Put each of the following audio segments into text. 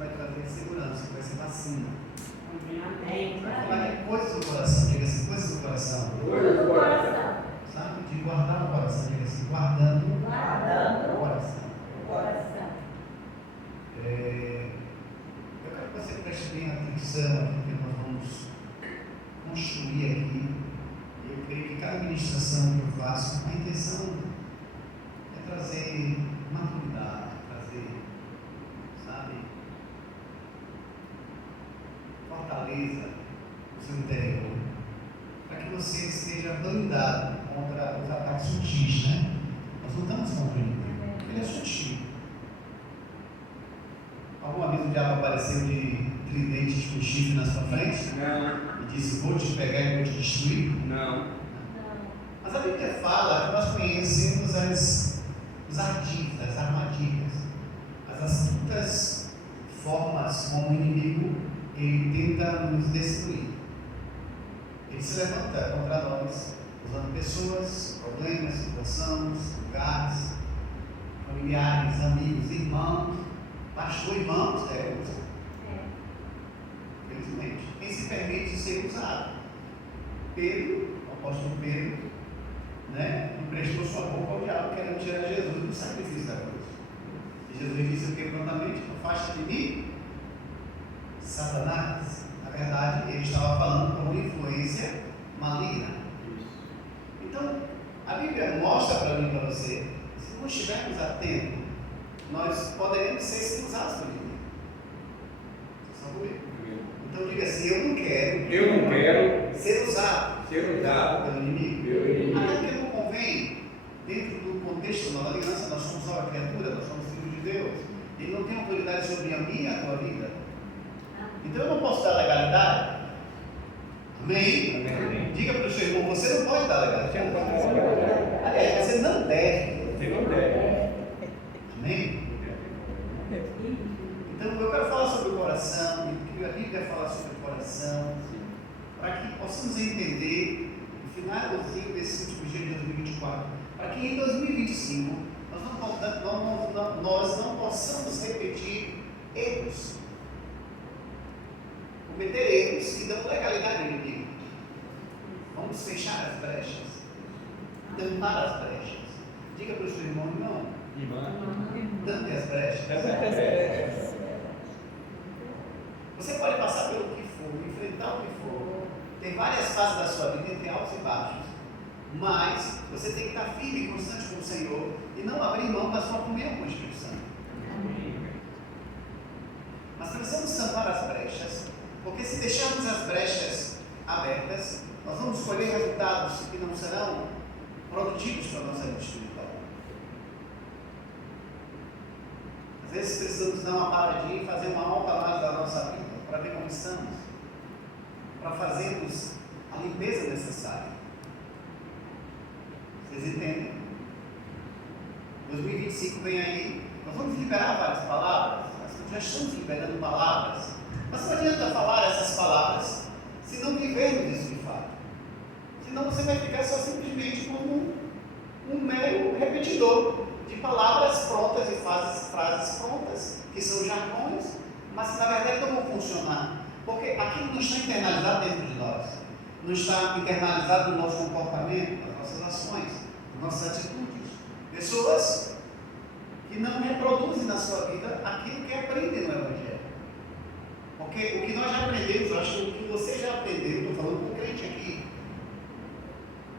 vai trazer segurança, vai ser vacina. Amém. Vai falar de coisas do coração, diga assim, coisas do coração. Coisas do coração. Sabe? De guardar o coração, diga assim, guardando o coração. Eu quero que você preste bem atenção no que nós vamos construir aqui. Eu creio que cada ministração que eu faço, a intenção é trazer maturidade, trazer, sabe, fortaleza no seu interior, para que você esteja blindado contra os ataques sutis, né? Nós não estamos contra ele, ele é sutil. Alguma vez o diabo apareceu de tridente com chifre na sua frente? Não. E disse, vou te pegar e vou te destruir? Não. Mas a Bíblia fala que nós conhecemos os ardis, as armadilhas, as astutas formas como o inimigo ele tenta nos destruir. Ele se levanta contra nós, usando pessoas, problemas, situações, lugares, familiares, amigos, irmãos, pastor, irmãos, usa. Felizmente. Quem se permite ser usado? Pedro, o apóstolo Pedro, né, emprestou sua boca ao diabo, querendo tirar Jesus do sacrifício da cruz. E Jesus disse o que prontamente? Afasta de mim, Satanás. Na verdade, ele estava falando com uma influência maligna. Então, a Bíblia mostra para mim e para você, se não estivermos atentos, nós poderemos ser usados pelo inimigo. Vocês estão comigo? Então diga assim, eu não quero ser usado pelo inimigo. Até porque não convém, dentro do contexto da nova aliança, nós somos nova criatura, nós somos filhos de Deus. Ele não tem autoridade sobre a minha e a tua vida. Então eu não posso dar legalidade. Amém? Amém. Diga para o seu irmão, você não pode dar legalidade. Aliás, você não deve. Amém? Então eu quero falar sobre o coração, e a Bíblia fala sobre o coração, para que possamos entender o finalzinho desse último dia de 2024, para que em 2025 nós não possamos repetir erros, cometer erros que dão legalidade ao inimigo. Vamos fechar as brechas, tampar as brechas. Diga para o seu irmão, tampe as brechas. Você pode passar pelo que for, enfrentar o que for, tem várias fases da sua vida entre altos e baixos, mas você tem que estar firme e constante com o Senhor e não abrir mão da sua comunhão com o Espírito Santo. Mas precisamos tampar as brechas, porque se deixarmos as brechas abertas, nós vamos colher resultados que não serão produtivos para a nossa vida espiritual. Às vezes precisamos dar uma paradinha e fazer uma autoanálise da nossa vida, para ver como estamos, para fazermos a limpeza necessária. Vocês entendem? 2025 vem aí, nós vamos liberar várias palavras, nós já estamos liberando palavras, mas não adianta falar essas palavras se não vivermos isso de fato. Senão você vai ficar só simplesmente como um mero repetidor de palavras prontas e frases prontas, que são jargões, mas na verdade não vão funcionar, porque aquilo não está internalizado dentro de nós, não está internalizado no nosso comportamento, nas nossas ações, nas nossas atitudes. Pessoas que não reproduzem na sua vida aquilo que aprendem no Evangelho. Porque o que nós já aprendemos, eu acho que o que você já aprendeu, estou falando com o crente aqui,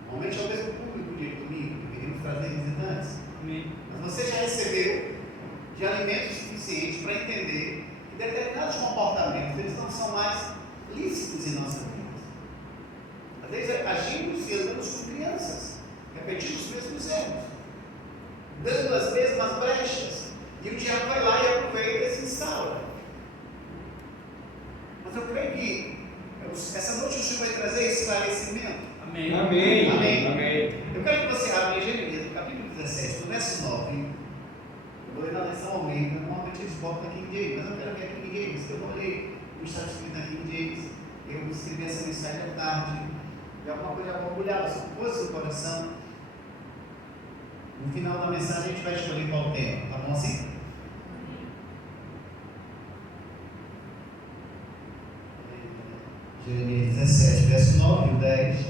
normalmente é o mesmo público de domingo, que queremos trazer visitantes. Amém. Mas você já recebeu de alimento suficiente para entender que determinados comportamentos eles não são mais lícitos em nossas vidas. Às vezes agimos e andamos com crianças, repetindo os mesmos erros, dando as mesmas brechas, e o diabo vai lá e aproveita e se instaura. Mas eu creio que essa noite o Senhor vai trazer esclarecimento. Amém. Eu quero que você abra em Jeremias, no capítulo 17, no verso 9. Eu vou ler na versão Almeida. Normalmente eles botam na King James, mas eu quero ver a King James. Eu não olhei o que está escrito na King James. Eu escrevi essa mensagem à tarde. E alguma coisa borbulhava sobre coisas do coração. No final da mensagem a gente vai escolher qual tema, tá bom assim? Jeremias 17, verso 9 e o 10.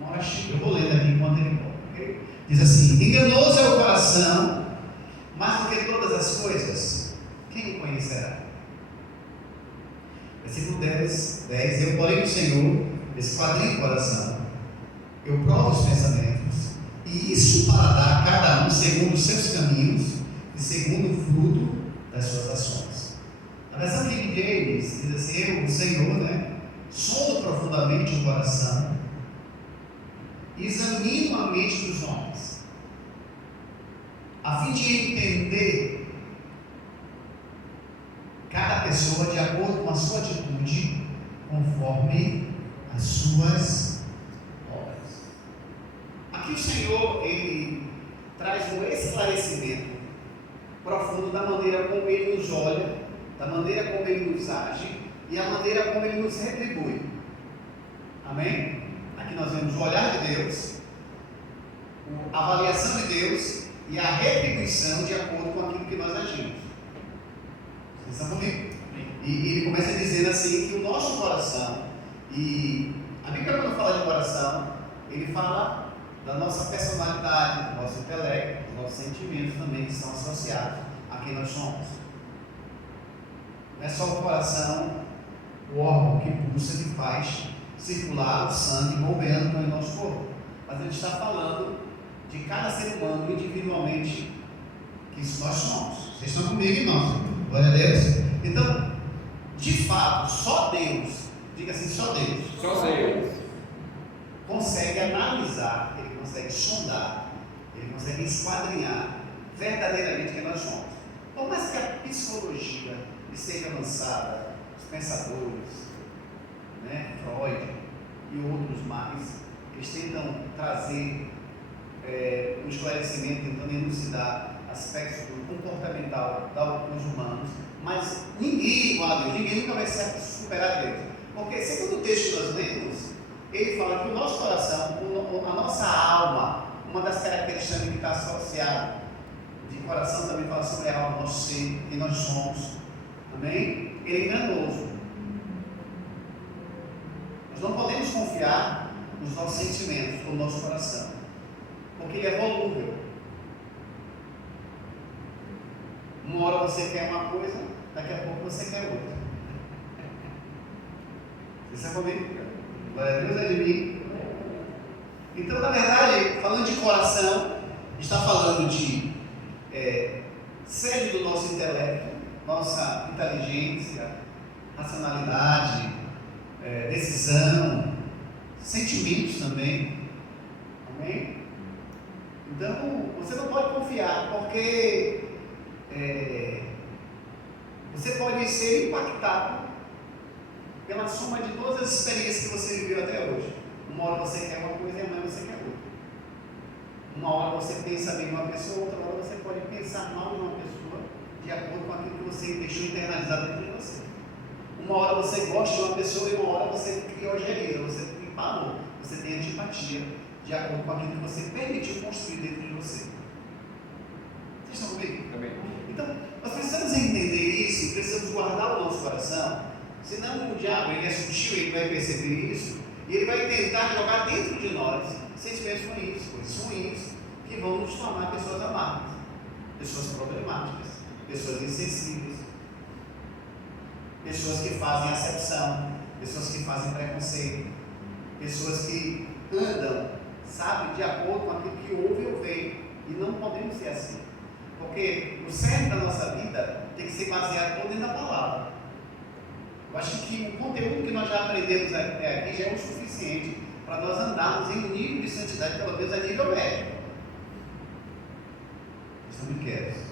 Uma hora chega, eu vou lendo aqui enquanto ele volta. Okay? Diz assim: enganoso é o coração, mais do que todas as coisas, quem o conhecerá? Versículo 10, eu, porém, do Senhor, esquadrinho o coração, eu provo os pensamentos, e isso para dar a cada um segundo os seus caminhos e segundo o fruto das suas ações. A versão King James diz assim: eu, o Senhor, sondo profundamente o coração, examino a mente dos homens, a fim de entender cada pessoa de acordo com a sua atitude, conforme as suas obras. Aqui o Senhor, Ele traz um esclarecimento profundo da maneira como Ele nos olha, da maneira como Ele nos age e a maneira como Ele nos retribui. Amém? Aqui nós vemos o olhar de Deus, a avaliação de Deus e a retribuição de acordo com aquilo que nós agimos. Vocês estão comigo? E ele começa dizendo assim que o nosso coração, e a Bíblia quando fala de coração, ele fala da nossa personalidade, do nosso intelecto, dos nossos sentimentos também que são associados a quem nós somos. Não é só o coração, o órgão que pulsa, que faz circular o sangue movendo no nosso corpo, mas ele está falando de cada ser humano individualmente, que isso nós somos. Vocês estão comigo, irmãos? Glória a Deus. Então, de fato, só Deus, diga assim, só Deus consegue analisar, Ele consegue sondar, Ele consegue esquadrinhar verdadeiramente quem nós somos. Por mais que a psicologia esteja avançada, os pensadores, Freud e outros mais, eles tentam trazer um esclarecimento, tentando elucidar aspectos do comportamental dos humanos, mas ninguém igual a Deus, ninguém nunca vai superar Deus. Porque, segundo o texto que nós lemos, ele fala que o nosso coração, a nossa alma, uma das características que está associada de coração também fala sobre a alma, nosso ser, quem nós somos. Amém? Ele é enganoso. Nós não podemos confiar nos nossos sentimentos, no nosso coração, porque ele é volúvel. Uma hora você quer uma coisa, daqui a pouco você quer outra. Você está comigo? Glória a Deus é de mim. Então, na verdade, falando de coração, está falando de sede do nosso intelecto, nossa inteligência, racionalidade, decisão, sentimentos também. Amém? Então, você não pode confiar, porque você pode ser impactado pela soma de todas as experiências que você viveu até hoje. Uma hora você quer uma coisa e amanhã você quer outra. Uma hora você pensa bem de uma pessoa, outra hora você pode pensar mal de uma pessoa de acordo com aquilo que você deixou internalizado dentro de você. Uma hora você gosta de uma pessoa e uma hora você cria ojeriza, você tem pavor, você tem antipatia de acordo com aquilo que você permitiu construir dentro de você. Vocês estão comigo? Amém. Então, nós precisamos entender isso, precisamos guardar o nosso coração, senão o diabo, ele é sutil, ele vai perceber isso, e ele vai tentar jogar dentro de nós sentimentos ruins, coisas ruins, que vão nos tornar pessoas amargas, pessoas problemáticas, pessoas insensíveis, pessoas que fazem acepção, pessoas que fazem preconceito, pessoas que andam, sabe, de acordo com aquilo que ouve ou vê, e não podemos ser assim. Porque o cerne da nossa vida tem que ser baseado todo dentro da palavra. Eu acho que o conteúdo que nós já aprendemos até aqui já é o suficiente para nós andarmos em um nível de santidade, pelo menos a nível médio. Estão muito quietos.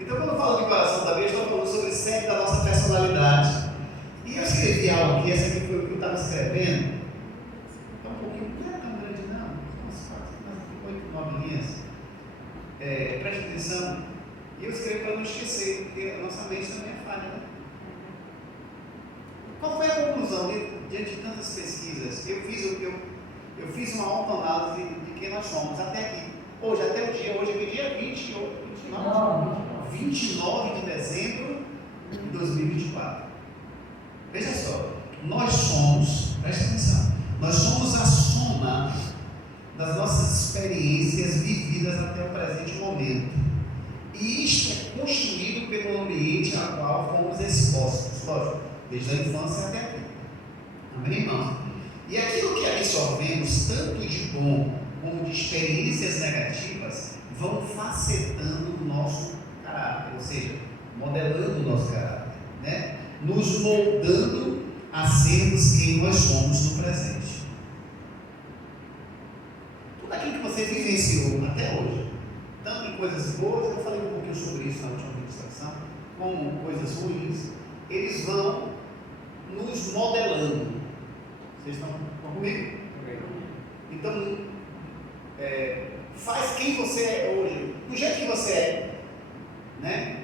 Então, quando eu falo de coração da Bíblia, eu estou falando sobre o cerne da nossa personalidade. E eu escrevi algo aqui, essa aqui foi o que eu estava escrevendo. Está um pouquinho, não é tão grande não, umas 8, 9 linhas. Preste atenção, e eu escrevo para não esquecer, porque a nossa mente também é falha, né? Qual foi a conclusão diante de tantas pesquisas? Eu fiz uma autoanálise de quem nós somos até aqui. Hoje, até o dia, hoje é dia 29 de dezembro em 2024. Veja só, nós somos, presta atenção, nós somos a soma das nossas experiências vividas até o presente momento. E isto é construído pelo ambiente ao qual fomos expostos, lógico, desde a infância até aqui. Amém, irmãos? E aquilo que absorvemos, tanto de bom como de experiências negativas, vão facetando o nosso caráter, ou seja, modelando o nosso caráter, né? Nos moldando a sermos quem nós somos no presente. Tudo aquilo que você vivenciou até hoje, tanto em coisas boas, eu falei um pouquinho sobre isso na última ministração, como coisas ruins, eles vão nos modelando. Vocês estão comigo? Então, faz quem você é hoje, do jeito que você é, né?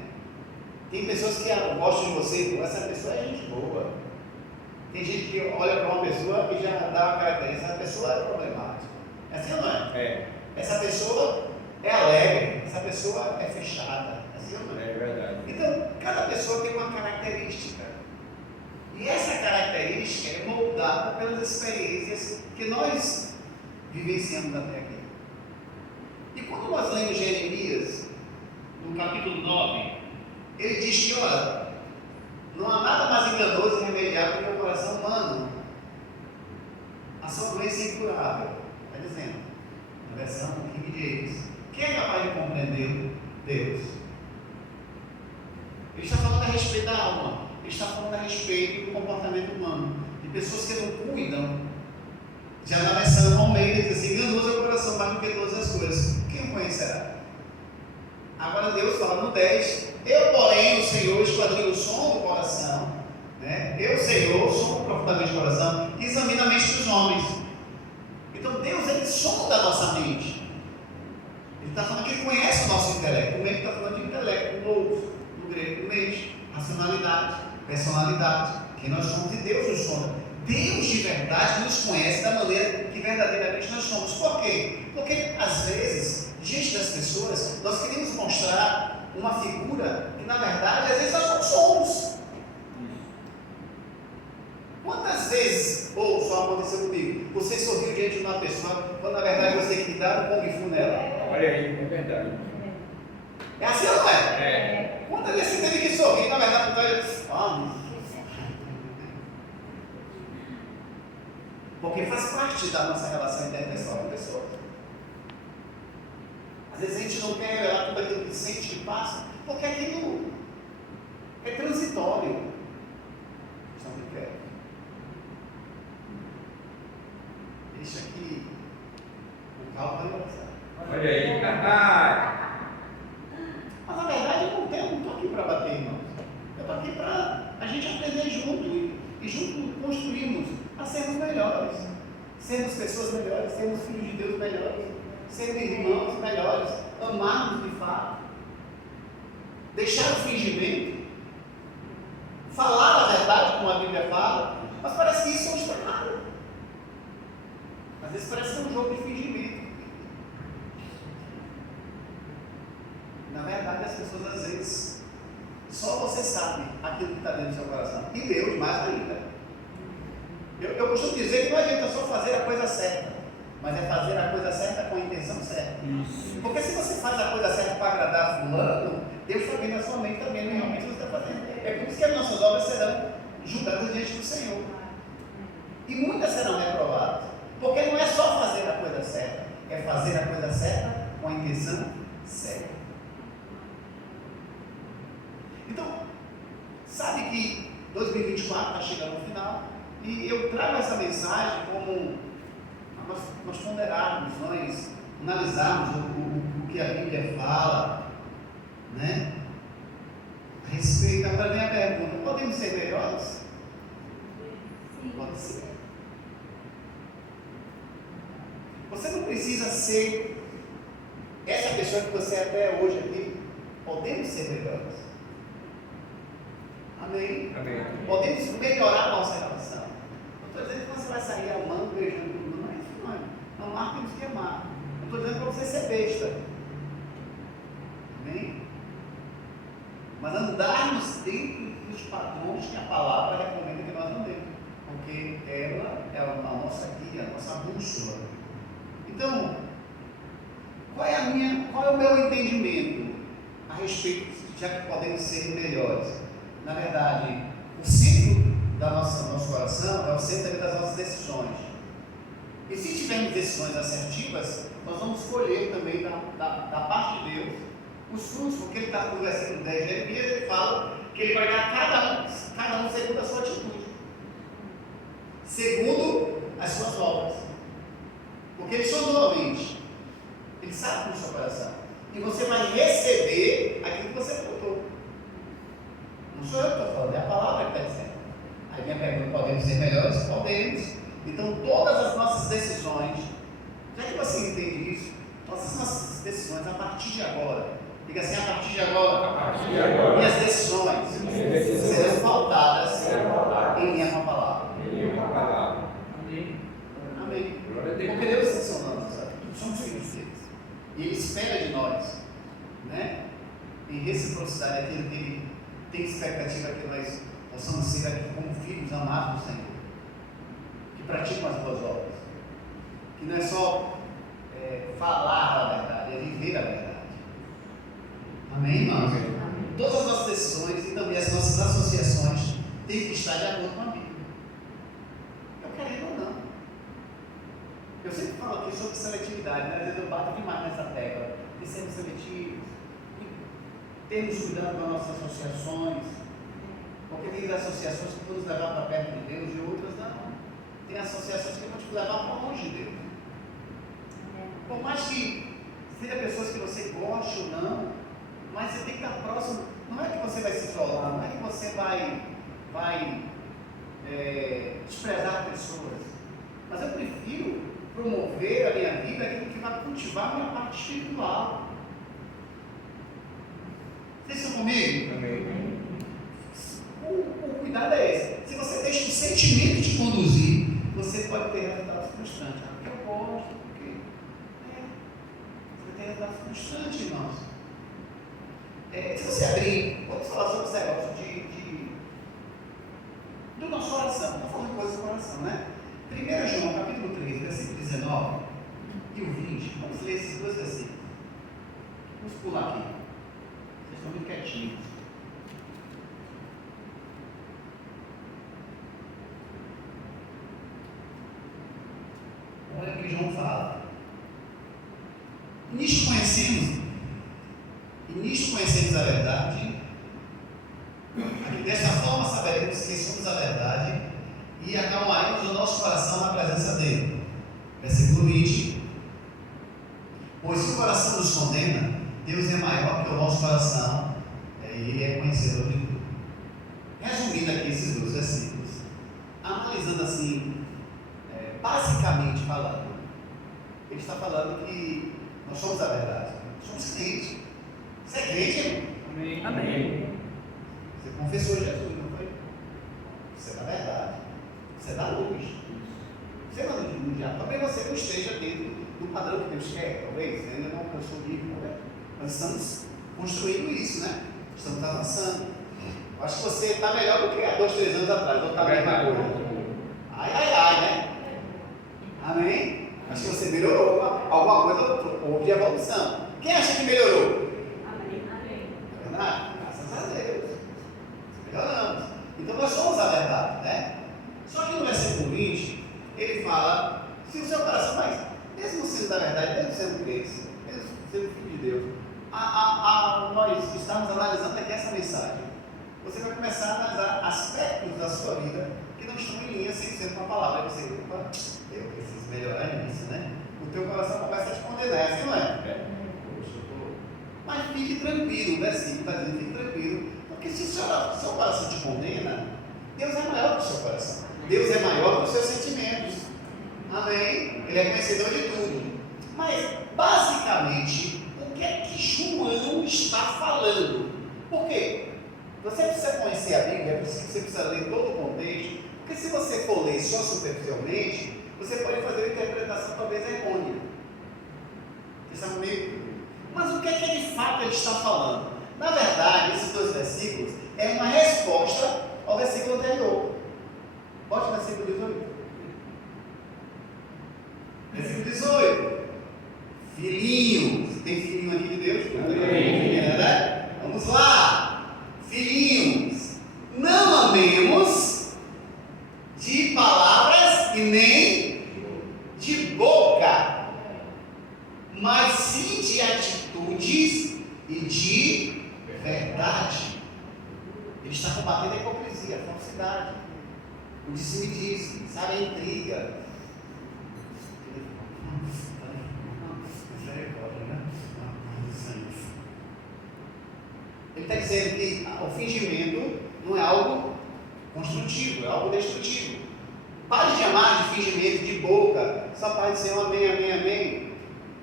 Tem pessoas que gostam de você, essa pessoa é gente boa. Tem gente que olha para uma pessoa e já dá uma característica, essa pessoa é problemática. É assim ou não é? Essa pessoa é alegre, essa pessoa é fechada. É assim ou não é? É verdade. Então, cada pessoa tem uma característica. E essa característica é moldada pelas experiências que nós vivenciamos até aqui. E quando nós lemos Jeremias, no capítulo 9, ele diz que, olha, não há nada mais enganoso e remediável que o coração humano. A sua doença é incurável. Está dizendo, na versão King James. Quem é capaz de compreender Deus? Ele está falando a respeito da alma. Ele está falando a respeito do comportamento humano. De pessoas que não cuidam. Já na versão Almeida diz assim, enganoso é o coração mais do que todas as coisas. Quem o conhecerá? Agora Deus fala no 10, eu porém, o Senhor, esquadrinho o som do coração, né? Eu, Senhor, som profundamente do coração, e examina a mente dos homens. Então Deus, ele sonda a nossa mente. Ele está falando que ele conhece o nosso intelecto. O mente está falando de intelecto, no grego, mente, racionalidade, personalidade, quem nós somos, e Deus nos sonda. Deus de verdade nos conhece da maneira que verdadeiramente nós somos. Por quê? Porque às vezes, diante das pessoas, nós queremos mostrar uma figura que na verdade às vezes nós não somos. Quantas vezes, ou só aconteceu comigo, você sorriu diante de uma pessoa quando na verdade você tem que dar um kung fu nela? Olha aí, é verdade. É assim ou não é? É. Quantas vezes você teve que sorrir, na verdade não está. Porque faz parte da nossa relação interpessoal com pessoas. Às vezes a gente não quer revelar tudo aquilo que sente, que passa, porque aquilo é transitório. Só que quer. Deixa aqui o carro vai passar. Olha aí. Mas na verdade eu não estou aqui para bater, irmãos. Eu estou aqui para a gente aprender junto e junto construirmos a sermos melhores, sermos pessoas melhores, sermos filhos de Deus melhores, sermos irmãos melhores, amarmos de fato, deixar o fingimento, falar a verdade como a Bíblia fala, mas parece que isso é um estragado. Às vezes parece que é um jogo de fingimento. Na verdade as pessoas às vezes só você sabe aquilo que está dentro do seu coração, e Deus mais ainda. Eu costumo dizer que não adianta só fazer a coisa certa, mas é fazer a coisa certa com a intenção certa. Isso. Porque se você faz a coisa certa para agradar fulano, Deus está vendo a sua mente também, no realmente você está fazendo. É por isso que as nossas obras serão julgadas diante do Senhor. E muitas serão reprovadas. Porque não é só fazer a coisa certa, é fazer a coisa certa com a intenção certa. Então, sabe que 2024 está chegando no final. E eu trago essa mensagem como nós ponderarmos, nós analisarmos o que a Bíblia fala, né? A respeito, para minha pergunta, podemos ser melhores? Pode ser. Você não precisa ser essa pessoa que você é até hoje aqui. Podemos ser melhores. Amém? Amém. Podemos melhorar a nossa relação. Não estou dizendo que você vai sair amando, beijando todo mundo. Não é isso, não. Amar temos que amar. Não estou dizendo para você ser besta. Amém? Mas andar ficarmos dentro dos padrões que a palavra recomenda que nós andemos, porque ela é a nossa guia, a nossa bússola. Então, qual é o meu entendimento a respeito, já que podemos ser melhores? Na verdade, o centro do nosso coração é o centro das nossas decisões. E se tivermos decisões assertivas, nós vamos colher também da parte de Deus os frutos, porque ele está no versículo 10 de Jeremias, ele fala que ele vai dar cada um segundo a sua atitude, segundo as suas obras, porque ele sondou a mente, ele sabe do seu coração, e você vai receber aquilo que você plantou. Não sou eu que estou falando, é a palavra que está dizendo. Aí minha pergunta: podemos ser melhores? Podemos. Então todas as nossas decisões, já que você entende isso, todas as nossas decisões a partir de agora, diga assim: a partir de agora, minhas decisões serão pautadas em minha palavra. Amém. Amém. Porque Deus é seu nome, sabe? Somos filhos deles. E Ele espera de nós, né? Em reciprocidade, aquilo que Ele tem expectativa que nós possamos ser aqui como filhos amados do Senhor, que praticam as boas obras, que não é só falar a verdade, é viver a verdade. Amém, irmãos? Amém. Todas as nossas decisões e também as nossas associações têm que estar de acordo com a Bíblia. Eu querendo ou não. Eu sempre falo aqui sobre seletividade, né? Às vezes eu bato demais nessa tecla de sermos seletivos, de termos cuidado com as nossas associações, porque tem associações que vão nos levar para perto de Deus e outras não. Tem associações que vão te levar para longe de Deus. Por mais que seja pessoas que você goste ou não, mas você tem que estar próximo. Não é que você vai se isolar, não é que você vai desprezar pessoas, mas eu prefiro promover a minha vida aquilo que vai cultivar a minha parte espiritual. Vocês estão comigo? Amém. O cuidado é esse. Se você deixa o sentimento te conduzir, você pode ter resultados frustrantes. Porque eu gosto, porque você vai ter resultados frustrantes, irmãos. Se você abrir, vamos falar sobre esse negócio do nosso coração. Estou falando de coisas do coração, né? 1 João, capítulo 3, versículo 19 e o 20. Vamos ler esses dois versículos. Vamos pular aqui. Vocês estão muito quietinhos. Olha o que João fala. Nisto conhecemos a verdade, e desta forma saberemos que somos a verdade e acalmaremos o nosso coração na presença dele. Versículo 20. Pois se o coração nos condena, Deus é maior que o nosso coração, e Ele é conhecedor de tudo. Resumindo aqui esses dois versículos, analisando assim, basicamente falando, ele está falando que nós somos a verdade, somos crentes. Você é crente, irmão? Amém. Amém. Você confessou Jesus, não foi? Você é da verdade, você é da luz. Você não é luz mundial. Talvez você não esteja dentro do padrão que Deus quer, talvez, ainda não alcançou o nível, né? Nós estamos construindo isso, né? Estamos avançando. Acho que você está melhor do que há 2, 3 anos atrás, ou está bem mais coisa. Ai, né? Amém? Acho que você melhorou alguma coisa, houve de evolução. Quem acha que melhorou? Amém. É verdade? Graças a Deus. Melhoramos. Então nós somos a verdade, né? Só que no versículo 20, ele fala: se o seu coração, mas mesmo sendo da verdade, mesmo sendo crente, mesmo sendo filho de Deus, nós estamos analisando aqui essa mensagem. Você vai começar a analisar aspectos da sua vida que não estão em linha 100% com a palavra. Aí você, opa, eu preciso melhorar nisso, né? O teu coração começa a te condenar, assim não é? Mas fique tranquilo, o versículo está dizendo: fique tranquilo, porque se o seu coração te condena, Deus é maior que o seu coração, Deus é maior que os seus sentimentos. Amém? Ele é conhecedor de tudo. Mas, basicamente, o que é que João está falando? Por quê? Você precisa conhecer a Bíblia, é por isso que você precisa ler todo o contexto, porque se você for ler só superficialmente, você pode fazer uma interpretação talvez errônea. Você está comigo? Mas o que é que de fato ele está falando? Na verdade, esses dois versículos é uma resposta ao versículo anterior. Bote o versículo 18. Versículo 18. Filhinhos. Tem filhinho aqui de Deus? Amém. Né? Vamos lá. Filhinhos, não amemos de palavras e nem de boca, mas sim de atitudes e de verdade. Ele está combatendo a hipocrisia, a falsidade, o disse-me-disse, sabe, a intriga. Ele está dizendo que o fingimento não é algo construtivo, é algo destrutivo. Pare de amar de fingimento de boca, só para dizer um amém, amém, amém.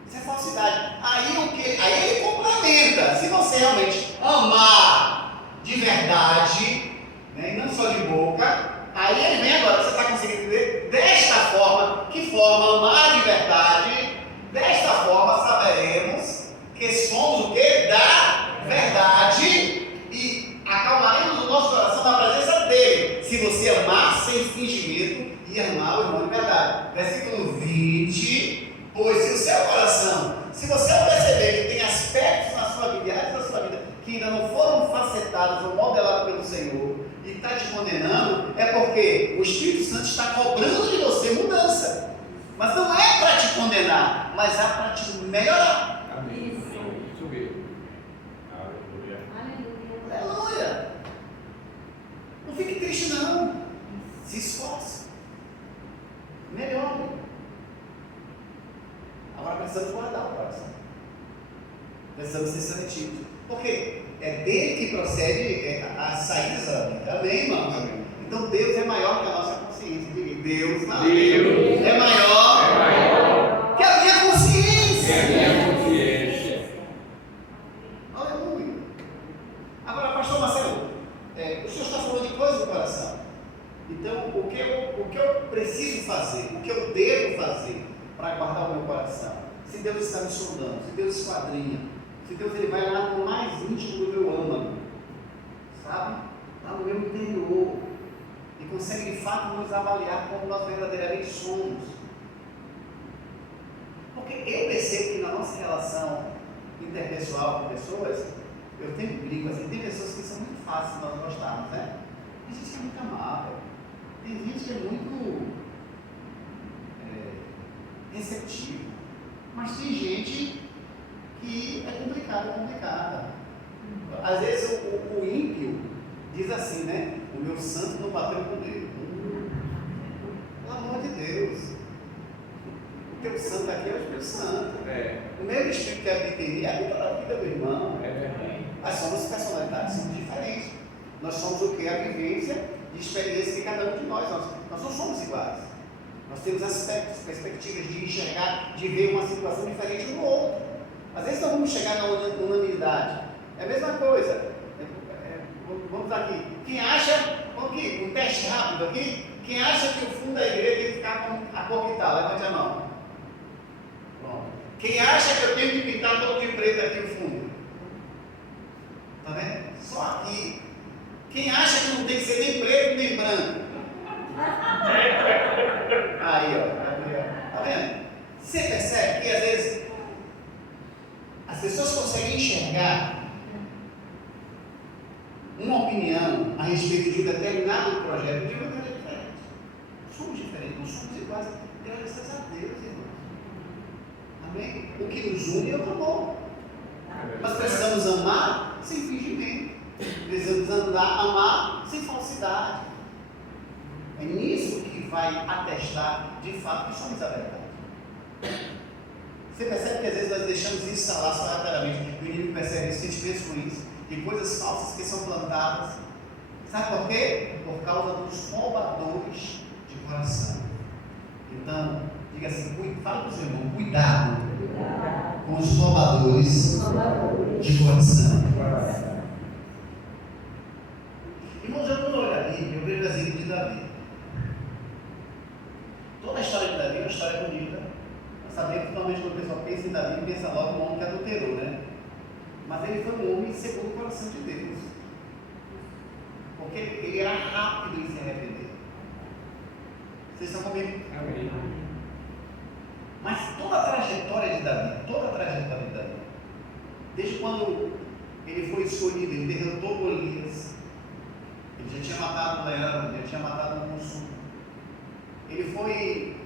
Isso é falsidade. Aí ele complementa. Se você realmente amar de verdade, né, e não só de boca, aí ele vem agora, você está conseguindo entender? Desta forma, que forma amar de verdade, desta forma saberemos que somos o que? Da verdade, e acalmaremos o nosso coração na presença dele. Se você amar sem fingimento e amar o irmão de verdade. Versículo 20. Pois se o seu coração, se você perceber que tem aspectos na sua vida, áreas da sua vida, que ainda não foram facetados ou modelados pelo Senhor, e está te condenando, é porque o Espírito Santo está cobrando de você mudança. Mas não é para te condenar, mas é para te melhorar. Amém. Isso. Isso mesmo. Aleluia. Aleluia! Não fique triste não. Se esforce. Melhore. Agora precisamos guardar o coração. Precisamos ser seletivos. Porque é dele que procede as saídas da vida. Amém, irmãos? Amém. Então Deus é maior que a nossa consciência. Diga, Deus Deus é maior que a minha consciência. É a minha consciência. Aleluia. Agora, pastor Marcelo, o senhor está falando de coisas do coração. Então, o que eu preciso fazer, o que eu devo fazer para guardar o meu coração? Se Deus está me sondando, se Deus esquadrinha, se Deus ele vai lá no mais íntimo do meu âmago, sabe? Lá no meu interior, e consegue de fato nos avaliar como nós verdadeiramente somos. Porque eu percebo que na nossa relação interpessoal com pessoas, eu tenho brigo, assim, tem pessoas que são muito fáceis de nós gostarmos, né? Tem gente que é muito amável, tem gente que é muito receptivo, mas tem gente que é complicada. Às vezes o ímpio diz assim, né? O meu santo não bateu com ele. Pelo amor de Deus. O teu santo aqui é o Espírito Santo. O mesmo Espírito que habita em mim habita na vida do irmão. É verdade. Nós somos personalidades, somos diferentes. Nós somos o que? A vivência de experiência de cada um de nós. Nós não somos iguais. Nós temos aspectos, perspectivas de enxergar, de ver uma situação diferente um do outro. Às vezes não vamos chegar na unanimidade. É a mesma coisa. Vamos aqui. Quem acha, vamos aqui, um teste rápido aqui. Quem acha que o fundo da igreja tem que ficar com a cor que está? Levante a mão. Pronto. Quem acha que eu tenho que pintar todo de preto aqui o fundo? Está vendo? Só aqui. Quem acha que não tem que ser nem preto nem branco? Aí, ó. Tá vendo? Você percebe que às vezes as pessoas conseguem enxergar uma opinião a respeito de um determinado projeto de uma maneira diferente. Somos diferentes, não somos iguais. Graças a Deus, irmãos. Amém? O que nos une é o amor. Mas precisamos amar sem fingimento. Precisamos amar sem falsidade. É nisso que vai atestar de fato que somos a verdade. Você percebe que às vezes nós deixamos isso instalar só rapidamente. O inimigo percebe isso, sentimentos ruins, de coisas falsas que são plantadas. Sabe por quê? Por causa dos roubadores de coração. Então, diga assim, fala para o seu irmão, cuidado com os roubadores de coração. Irmãos, eu não olho ali, eu vejo o exemplo de Davi. Toda a história de Davi é uma história bonita. Nós sabemos que normalmente quando o pessoal pensa em Davi, pensa logo no homem que adulterou, né? Mas ele foi um homem segundo o coração de Deus. Porque ele era rápido em se arrepender. Vocês estão comigo? Amém. Mas toda a trajetória de Davi, desde quando ele foi escolhido, ele derrotou Golias, ele já tinha matado um leão, já tinha matado um urso, ele foi,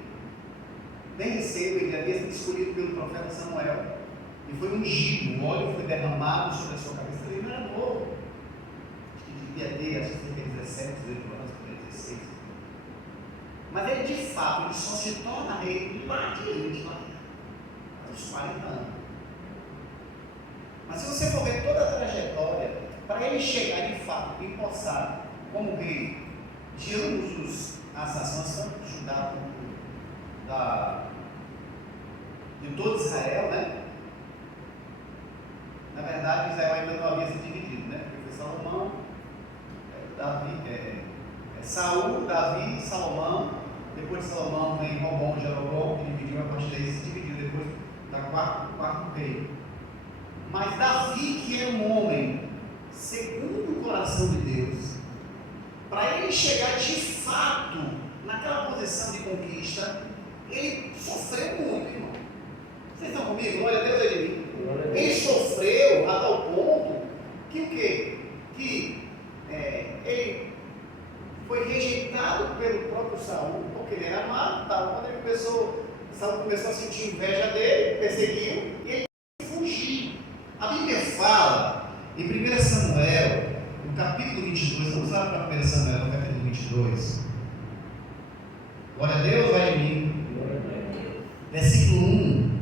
bem cedo, ele havia sido escolhido pelo profeta Samuel, e foi ungido, o óleo foi derramado sobre a sua cabeça, ele não era novo, acho que devia ter, acho que tem 17, 18 anos, 16. Mas ele de fato, ele só se torna rei lá adiante, aos 40 anos. Mas se você for ver toda a trajetória, para ele chegar de fato empossado como rei de ambos as nações, tanto de Judá quanto de todo Israel, né? Na verdade, Israel ainda não havia se dividido, né? Porque foi Salomão, Saul, Davi, Salomão. Depois de Salomão vem Robão, Jeroboão, que dividiu, a partir daí se dividiu depois da quarto rei. Mas Davi, que é um homem segundo o coração de Deus, para ele chegar de fato naquela posição de conquista, ele sofreu muito, irmão. Vocês estão comigo? Glória a Deus, ele. Ele sofreu a tal ponto que o quê? Que ele foi rejeitado pelo próprio Saul, porque ele era amado, quando ele Saul começou a sentir inveja dele, perseguiu, e ele fugiu. A Bíblia fala, em 1 Samuel, no capítulo 22, vamos lá para 1 Samuel, no capítulo 22. Glória a Deus, vai de mim. Versículo 1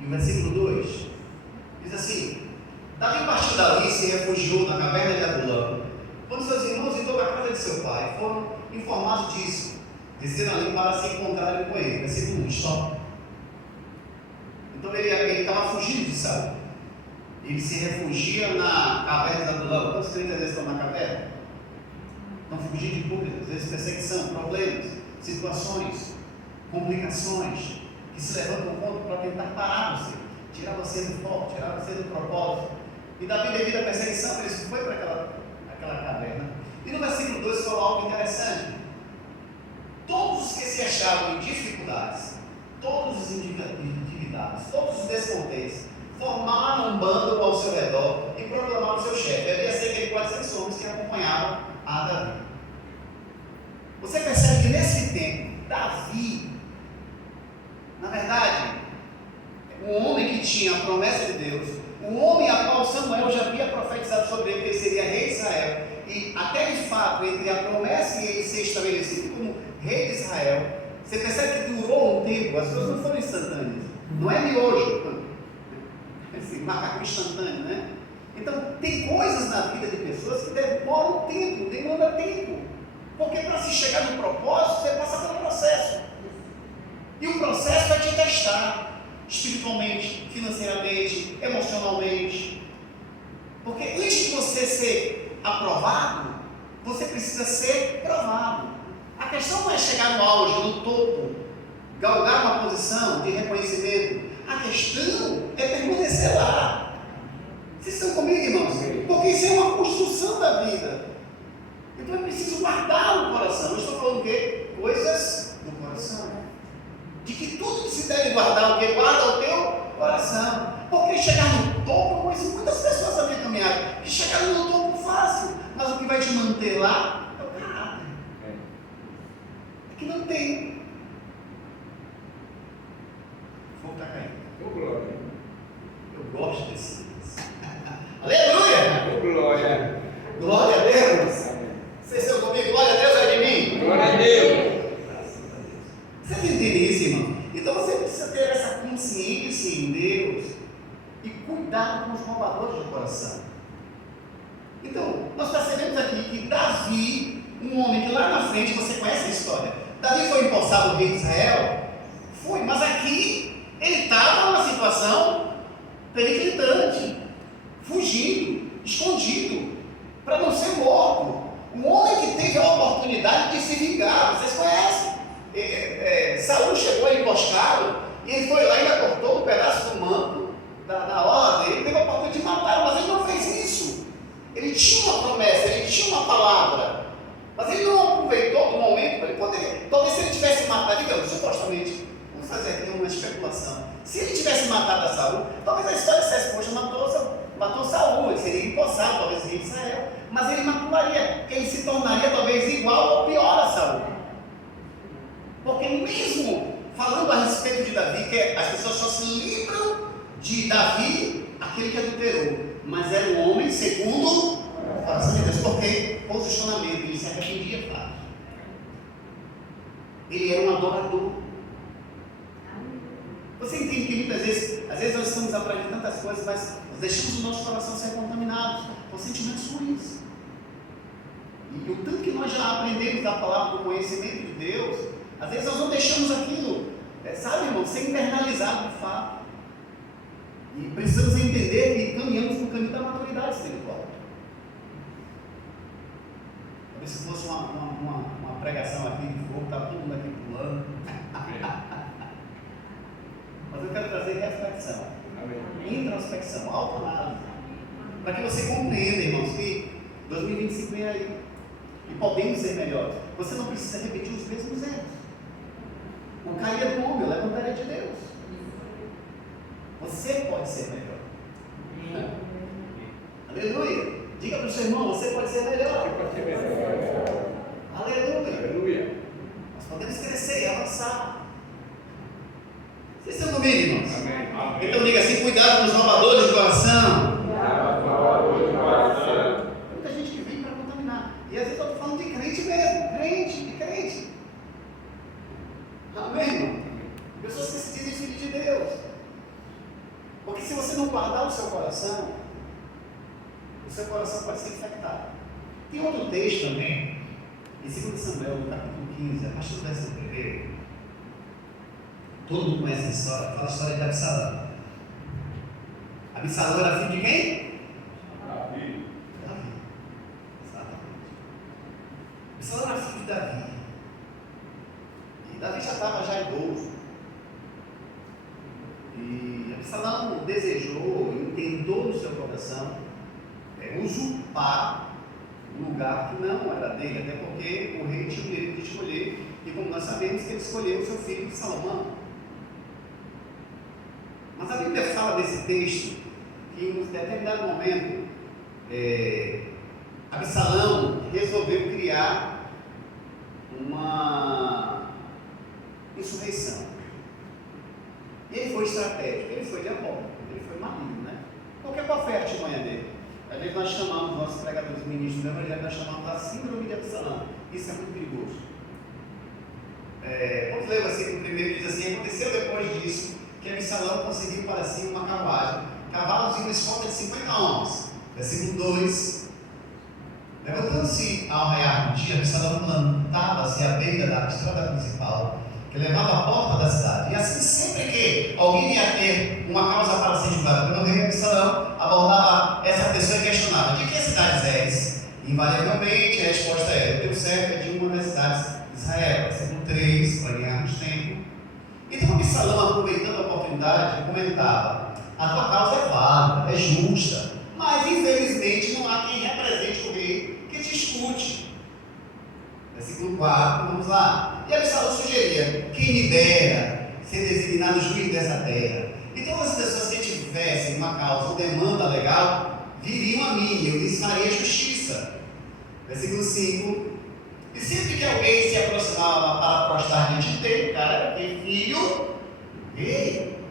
e o versículo 2, diz assim: Davi partiu dali e se refugiou na caverna de Adulão. Quando seus irmãos e toda a casa de seu pai foram informados disso, desceram ali para se encontrarem com ele. Versículo 1, stop. Então ele estava fugindo de Saul. Ele se refugia na caverna de Adulão. Quantos crentes estão na caverna? Estão fugindo de dúvidas, às vezes perseguição, problemas, situações, complicações que se levantam contra para tentar parar você, tirar você do foco, tirar você do propósito. E Davi, devido à perseguição, ele foi para aquela caverna. E no versículo 2 falou algo interessante. Todos os que se achavam em dificuldades, todos os endividados, todos os descontentes, formaram um bando ao seu redor e proclamaram o seu chefe. Havia cerca de 400 homens que acompanhavam a Davi. Você percebe que nesse tempo, Davi, na verdade, um homem que tinha a promessa de Deus, um homem a qual Samuel já havia profetizado sobre ele, que ele seria rei de Israel, e até de fato, entre a promessa e ele ser estabelecido como rei de Israel, você percebe que durou um tempo, as coisas não foram instantâneas, não é de hoje, esse macaco instantâneo, né? Então, tem coisas na vida de pessoas que demoram tempo, demanda tempo, porque para se chegar no propósito, você passa pelo processo, e o processo vai te testar, espiritualmente, financeiramente, emocionalmente, porque antes de você ser aprovado, você precisa ser provado. A questão não é chegar no auge, no topo, galgar uma posição de reconhecimento. A questão é permanecer lá. Vocês estão comigo, irmãos? Porque isso é uma construção da vida. Então é preciso guardar o coração. Eu estou falando o quê? Coisas do coração. De que tudo que se deve guardar, o que guarda o teu coração. Porque chegar no topo, eu conheço muitas pessoas na minha caminhada que chegaram no topo fácil, mas o que vai te manter lá é o caráter. É que não tem. O fogo está caindo. Eu gosto desse. Aleluia! Glória. Glória a Deus! Vocês estão comigo? Glória a Deus, vai de mim! Glória a Deus. Você entende isso, irmão? Então você precisa ter essa consciência em Deus e cuidado com os roubadores do coração. Então, nós percebemos aqui que Davi, um homem que lá na frente, você conhece a história, Davi foi empossado rei de Israel? Foi, mas aqui ele estava numa situação periclitante, fugindo, escondido, para não ser morto. Um homem que teve a oportunidade de se vingar, vocês conhecem. Saul chegou ali emboscado e ele foi lá e ainda cortou um pedaço do manto da orla dele, teve a oportunidade de matar, mas ele não fez isso. Ele tinha uma promessa, de Israel, mas ele macularia, ele se tornaria talvez igual ou pior a Saul. Porque mesmo falando a respeito de Davi, que as pessoas só se lembram de Davi, aquele que adulterou, mas era um homem segundo o coração de Deus, porque posicionamento, ele se arrependia fácil. Ele era um adorador. Você entende que muitas vezes, às vezes nós estamos aprendendo tantas coisas, mas nós deixamos o nosso coração ser contaminado por sentimentos ruins. E o tanto que nós já aprendemos da palavra, do conhecimento de Deus, às vezes nós não deixamos aquilo, sabe, irmão, ser internalizado de fato. E precisamos entender que caminhamos no caminho da maturidade espiritual. Talvez se fosse uma pregação aqui de fogo, está todo mundo aqui pulando. Mas eu quero trazer reflexão, introspecção, autoanálise, para que você compreenda, irmãos, que 2025 vem aí e podemos ser melhores. Você não precisa repetir os mesmos erros. Não caia do homem, eu levantaria de Deus. Você pode ser melhor. Aleluia. Diga para o seu irmão, você pode ser melhor. Aleluia. Nós podemos crescer e avançar. Vocês estão comigo, irmãos? Amém. Então diga assim, cuidado com os roubadores de coração. Muita gente que vem para contaminar. E às vezes eu estou falando de crente mesmo. Crente. Amém, irmão? Pessoas que se dizem filhos de Deus. Porque se você não guardar o seu coração pode ser infectado. Tem outro texto também, em 2 Samuel, no capítulo 15, a partir do verso 1. Todo mundo conhece a história, fala a história de Absalão. Absalão era filho de quem? Davi. Exatamente. Absalão era filho de Davi. E Davi já estava já idoso. E Absalão desejou, intentou no seu coração usurpar um lugar que não era dele, até porque o rei tinha o direito de escolher, e como nós sabemos que ele escolheu o seu filho Salomão. Mas a Bíblia fala desse texto que em um determinado momento Absalão resolveu criar uma insurreição. E ele foi estratégico, ele foi diabólico, ele foi maligno, né? Porque qual foi a artimanha dele? Às vezes nós chamamos, nossos pregadores ministros do Evangelho, nós chamamos da síndrome de Absalão. Isso é muito perigoso. Vamos ler o versículo primeiro, diz assim: aconteceu depois disso que Absalão conseguiu para si uma carruagem, cavalos e uma escolta de 50 homens. Versículo 2: levantando-se ao raiar do dia, Absalão plantava-se à beira da estrada principal, que levava à porta da cidade. E assim, sempre que alguém ia ter uma causa para ser julgada pelo rei, Absalão abordava essa pessoa e questionava: de que cidades és? Invariavelmente a resposta era: eu tenho cerca de uma das cidades de Israel. Versículo 3, para ganharmos tempo. Então Absalão, aproveitando a oportunidade, comentava: a tua causa é válida, é justa, mas infelizmente não há quem represente o rei que te escute. Versículo 4, vamos lá. E Absalão sugeria: quem me dera ser designado juiz dessa terra, e todas as pessoas que tivessem uma causa ou demanda legal viriam a mim, e eu lhes faria justiça. Versículo 5: e sempre que alguém se aproximava para prostrar diante dele, o cara era filho do rei,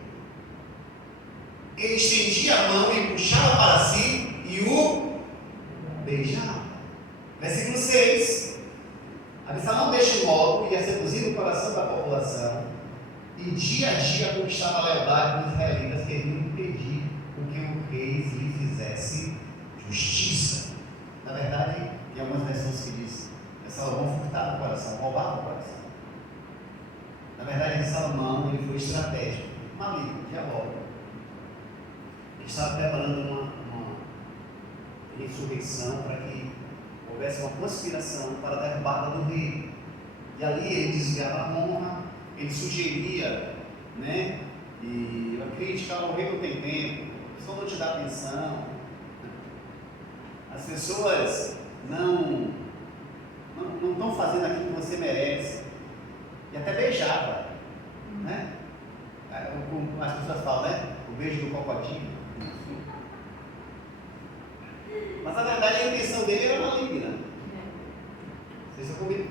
ele estendia a mão e puxava para si e o beijava. Versículo 6: Absalão deste modo ia seduzindo o coração da população e dia a dia conquistava a lealdade dos israelitas, querendo impedir que o rei lhe fizesse justiça. Na verdade, tem algumas versões que diz que Salomão furtava o coração, roubava o coração. Na verdade, Salomão ele foi estratégico, maligno, diabólico. Ele estava preparando uma insurreição para que houvesse uma conspiração para a derrubada do rei. E ali ele desviava a honra, ele sugeria, né? E a crítica: o rei não tem tempo, a pessoa não te dá atenção, as pessoas não estão fazendo aquilo que você merece. E até beijava, né? Como as pessoas falam, né? O beijo do cocodinho. Mas na verdade a intenção dele era maligna. Vocês estão comigo?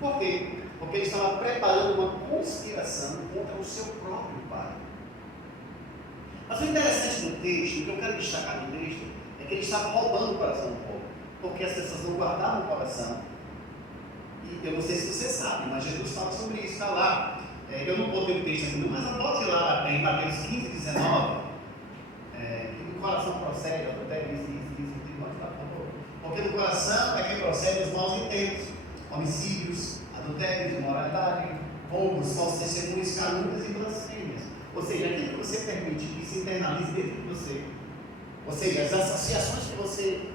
Por quê? Porque ele estava preparando uma conspiração contra o seu próprio pai. Mas o interessante do texto, o que eu quero destacar no texto, é que ele estava roubando o coração do povo. Porque as pessoas não guardavam o coração. E eu não sei se você sabe, mas Jesus fala sobre isso, está lá. Eu não botei o texto aqui, mas bote lá em Mateus 15, 19, que do coração procede, porque do coração é quem procede os maus intentos, homicídios, adultérios, imoralidade, roubos, falsos testemunhos, calúnias e blasfêmias. Ou seja, aquilo que você permite que se internalize dentro de você. Ou seja, as associações que você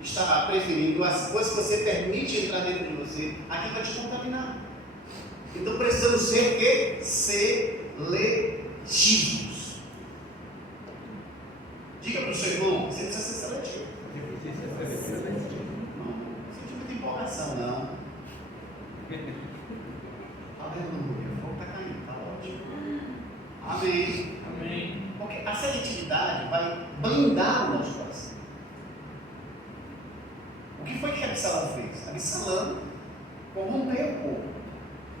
está preferindo, as coisas que você permite entrar dentro de você, aqui vai te contaminar. Então precisamos ser o quê? Seletivos. Diga para o seu irmão, você precisa ser seletivo. Não precisa de muita empolgação, não. Aleluia, o fogo está caindo, está ótimo. Amém. Amém. Porque a seletividade vai blindar o nosso coração. O que foi que Absalão fez? Absalão corrompeu o povo.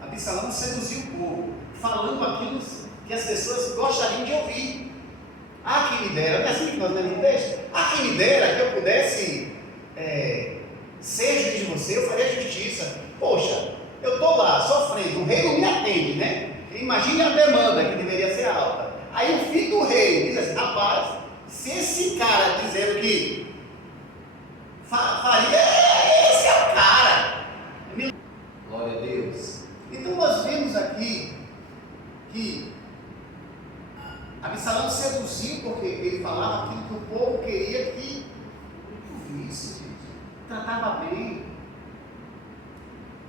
Absalão seduziu o povo, falando aquilo que as pessoas gostariam de ouvir. Ah, quem me dera, não é assim que nós lemos o texto? Ah, quem me dera que eu pudesse ser juiz de você, eu faria justiça. Poxa, eu estou lá sofrendo, o rei não me atende, né? Imagine a demanda que deveria ser alta. Aí o filho do rei diz assim: rapaz, se esse cara dizendo que faria, esse é o cara. Glória a Deus. Então nós vemos aqui que Absalão seduziu porque ele falava aquilo que o povo queria que ouvisse, gente. Tratava bem.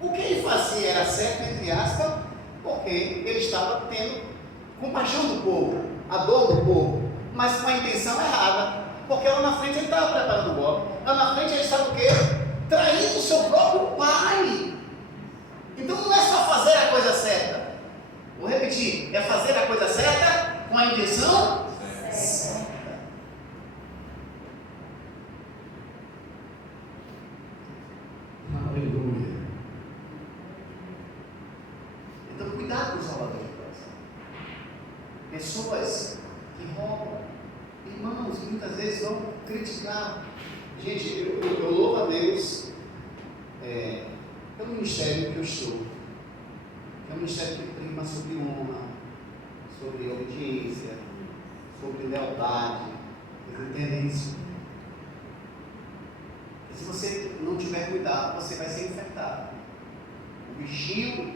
O que ele fazia era certo, entre aspas, porque ele estava tendo compaixão do povo, a dor do povo, mas com a intenção errada, porque lá na frente ele estava preparando o golpe. Lá na frente ele estava o quê? Traindo o seu próprio pai. Então não é só fazer a coisa certa. Vou repetir, é fazer a coisa certa com a intenção certa. Aleluia. Então cuidado com os roubadores de coração. Pessoas que roubam, irmãos, que muitas vezes vão criticar. Gente, eu louvo a Deus pelo ministério que eu estou. É um ministério que prima sobre honra, sobre obediência, sobre lealdade. Vocês entendem isso? E se você não tiver cuidado, você vai ser infectado. O bichinho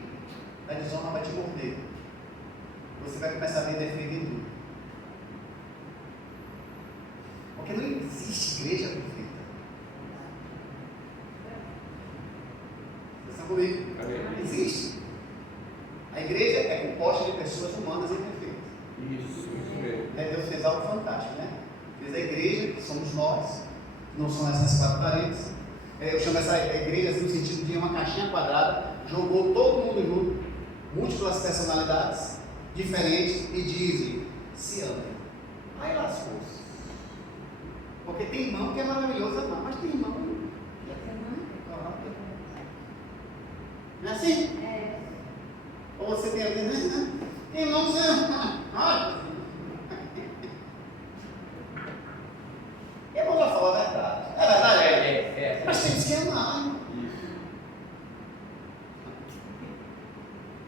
da desonra vai te morder. Você vai começar a ver defeito em tudo. Porque não existe igreja perfeita. Vocês estão comigo? Não existe. A igreja é composta de pessoas humanas e imperfeitas. Isso mesmo. Deus fez algo fantástico, né? Fez a igreja, que somos nós, não são essas quatro paredes. Eu chamo essa igreja assim, no sentido de uma caixinha quadrada, jogou todo mundo junto, múltiplas personalidades diferentes e dizem: se amem. Aí lascou-se. Porque tem irmão que é maravilhoso, mas tem irmão que é não é assim? Ou você tem alguém, né? Irmão, você. É bom falar a verdade. É verdade? Mas temos que amar.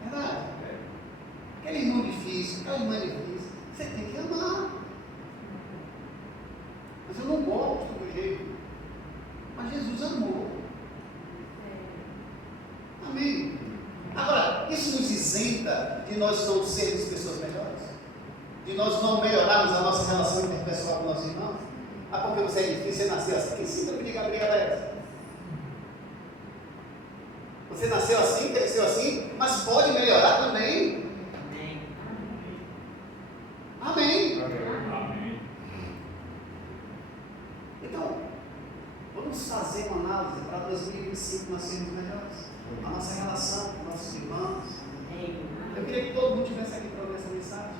Verdade? Aquele irmão difícil, aquela irmã difícil, você tem que amar. Mas eu não gosto do jeito. Mas Jesus amou. Amém? Agora, isso nos isenta de nós não sermos pessoas melhores? De nós não melhorarmos a nossa relação interpessoal com nossos irmãos? Ah, porque você é difícil, você nasceu assim? Quem sempre me diga a briga dessa? Você nasceu assim, cresceu assim, mas pode melhorar também. Amém. Amém. Então, vamos fazer uma análise para 2025 nós sermos melhores. A nossa relação com nossos irmãos. Eu queria que todo mundo estivesse aqui para ouvir essa mensagem.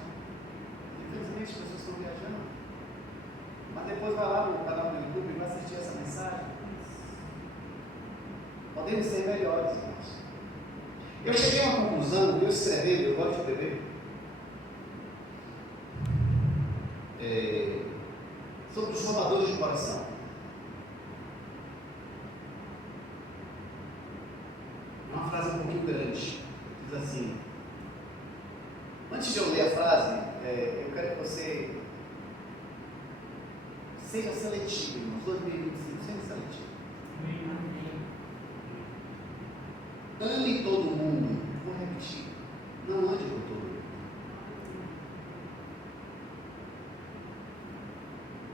Infelizmente as pessoas estão viajando. Mas depois vai lá no canal do YouTube. grupo e vai assistir essa mensagem. Podemos ser melhores, irmãos. Eu cheguei a uma conclusão, eu escrevendo, eu gosto de escrever, sobre os roubadores de coração. Uma frase um pouquinho grande, diz assim. Antes de eu ler a frase, eu quero que você seja seletivo, irmãos. 2025, seja seletivo. Ame todo mundo. Vou repetir. Não ande com todo mundo.